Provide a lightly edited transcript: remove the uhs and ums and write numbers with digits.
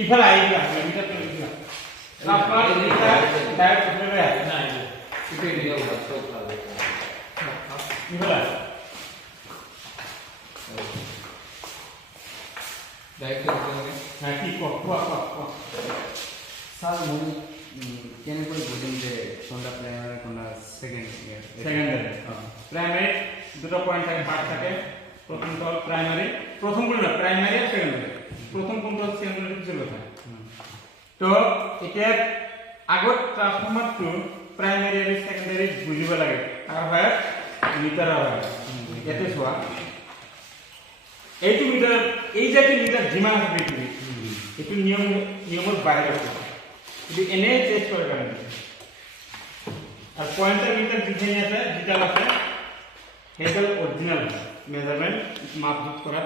ইফালে আইবা মিটার তো ইফালে আপনার এটা ডাইরেক্ট উপরে না এটা দিয়ে ওটা সব ভালো ইফালে ডাইরেক্ট উপরে হ্যাঁ কি কো স্যার মনে কেন করে বুঝেন যে কোনটা প্রাইমারি কোনটা সেকেন্ড ইয়ার সেকেন্ডারি প্রাইমারি দুটো পয়েন্ট থাকে পার্ট থাকে প্রথম তো প্রাইমারি প্রথম গুলো না প্রাইমারি আর সেকেন্ডারি প্রথম কোনটা সেকেন্ডারি ছিল না তো এটা আগত ট্রান্সফর্মার টু প্রাইমারি আর সেকেন্ডারি বুঝিব লাগে আর হয় মিটার হয় এতে সোয়া এইটো মিটার এই জাতীয় মিটার যিমান আছে পৃথিৱী এইটো নিয়মৰ বাহিৰত আছে কিন্তু এনে চেক কৰে কাৰণে আৰ পয়েন্টাৰ মিটাৰ যিখিনি আছে ডিজিটাল আছে সেইডাল অৰিজিনাল মেজাৰমেন্ট মাপজোখ কৰা